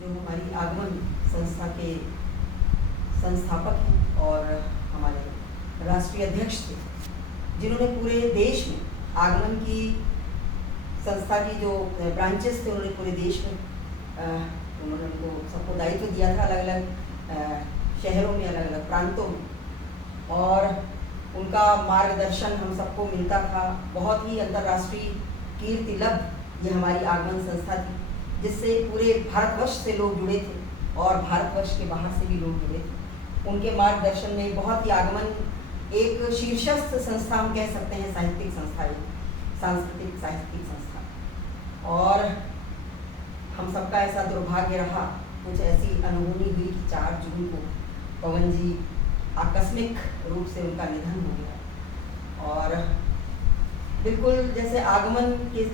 जो हमारी आगमन संस्था के संस्थापक हैं और हमारे राष्ट्रीय अध्यक्ष थे, जिन्होंने पूरे देश में आगमन की संस्था की जो ब्रांचेस थे उन्होंने पूरे देश में उन्होंने उनको सबको दायित्व दिया था, अलग अलग शहरों में, अलग अलग प्रांतों में, और उनका मार्गदर्शन हम सबको मिलता था। बहुत ही अंतर्राष्ट्रीय कीर्ति लब्ध ये हमारी आगमन संस्था थी, जिससे पूरे भारतवर्ष से लोग जुड़े थे और भारतवर्ष के बाहर से भी लोग जुड़े थे। उनके मार्गदर्शन में बहुत ही आगमन एक शीर्षस्थ संस्था हम कह सकते हैं, साहित्यिक संस्था, सांस्कृतिक साहित्यिक संस्था। और हम सबका ऐसा दुर्भाग्य रहा, कुछ ऐसी अनहोनी हुई कि 4 जून को पवन जी आकस्मिक रूप से उनका निधन हो गया। और बिल्कुल जैसे आगमन के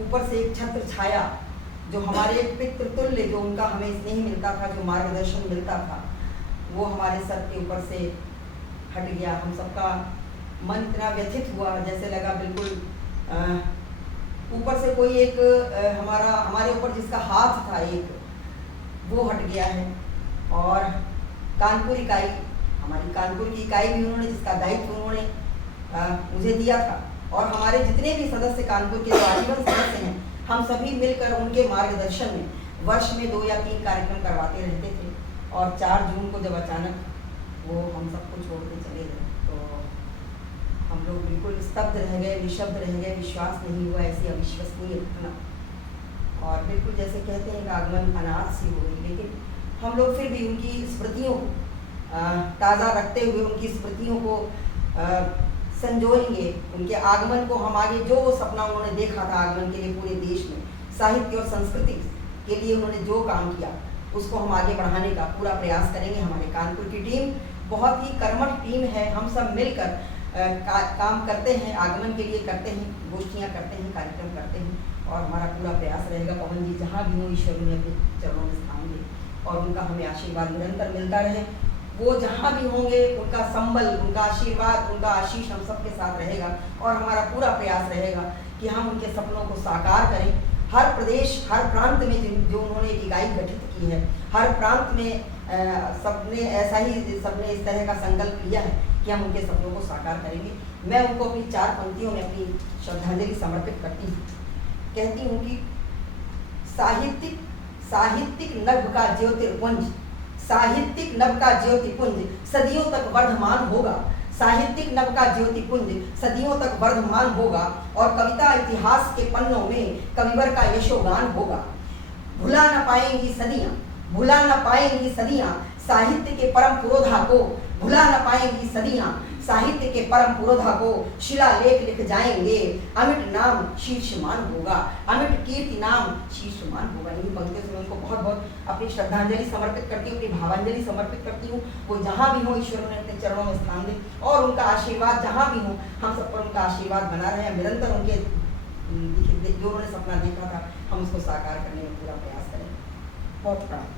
ऊपर से एक छत्र छाया, जो हमारे पितृतुल्य, जो उनका हमें स्नेह मिलता था, जो मार्गदर्शन मिलता था, वो हमारे सर के ऊपर से हट गया। हम सबका मन इतना व्यथित हुआ, जैसे लगा बिल्कुल ऊपर से कोई एक हमारे ऊपर जिसका हाथ था एक, वो हट गया है। और कानपुर इकाई, हमारी कानपुर की इकाई भी उन्होंने, जिसका दायित्व उन्होंने मुझे दिया था, और हमारे जितने भी सदस्य कानपुर के जो आजीवन सदस्य हैं, हम सभी मिलकर उनके मार्गदर्शन में वर्ष में 2 या 3 कार्यक्रम करवाते रहते थे। और 4 जून को जब अचानक वो हम सबको छोड़ के चले गए, तो हम लोग बिल्कुल स्तब्ध रह गए, निशब्द रह गए, विश्वास नहीं हुआ, ऐसी अविश्वसनीय घटना। और बिल्कुल जैसे कहते हैं कि आगमन अनाथ सी हो गई, लेकिन हम लोग फिर भी उनकी स्मृतियों को ताज़ा रखते हुए, उनकी स्मृतियों को संजोएंगे। उनके आगमन को हम आगे, जो सपना उन्होंने देखा था आगमन के लिए पूरे देश में, साहित्य और संस्कृति के लिए उन्होंने जो काम किया, उसको हम आगे बढ़ाने का पूरा प्रयास करेंगे। हमारे कानपुर की टीम बहुत ही कर्मठ टीम है, हम सब मिलकर काम करते हैं, आगमन के लिए करते हैं, गोष्ठियाँ करते हैं, कार्यक्रम करते हैं, और हमारा पूरा प्रयास रहेगा पवन जी जहाँ भी हो, ईश्वर ने अपने चरणों में स्थान दे और उनका हमें आशीर्वाद निरंतर मिलता रहे। वो जहाँ भी होंगे, उनका संबल, उनका आशीर्वाद, उनका आशीष हम सबके साथ रहेगा, और हमारा पूरा प्रयास रहेगा कि हम उनके सपनों को साकार करें। हर प्रदेश, हर प्रांत में जो उन्होंने एक इकाई गठित की है, हर प्रांत में सबने इस तरह का संकल्प लिया है कि हम उनके सपनों को साकार करेंगे। मैं उनको अपनी 4 पंक्तियों में अपनी श्रद्धांजलि समर्पित करती हूँ। कहती हूँ कि साहित्यिक नभ का ज्योतिर्पुंज, साहित्यिक नभ का ज्योतिपुंज सदियों तक वर्धमान होगा, साहित्यिक नभ का ज्योतिपुंज सदियों तक वर्धमान होगा, और कविता इतिहास के पन्नों में कविवर का यशोगान होगा। भुला न पाएंगी सदियां, भुला न पाएंगी सदियां साहित्य के परम पुरोधा को, भुला न पाएंगी सदियां साहित्य के परम पुरोधा को, शिलालेख लिख जाएंगे, अमिट नाम शीर्षमान होगा, अमिट कीर्ति नाम शीर्षमान होगा। इन पंक्तियों से मैं उनको बहुत बहुत अपनी श्रद्धांजलि समर्पित करती हूँ, अपनी भावांजलि समर्पित करती हूँ। वो जहाँ भी हो, ईश्वर ने अपने चरणों में स्थान दे, और उनका आशीर्वाद जहाँ भी हो, हम सब पर उनका आशीर्वाद बना रहे। निरंतर उनके जो उन्होंने सपना देखा था, हम उसको साकार करने में पूरा प्रयास करें। बहुत प्रणाम।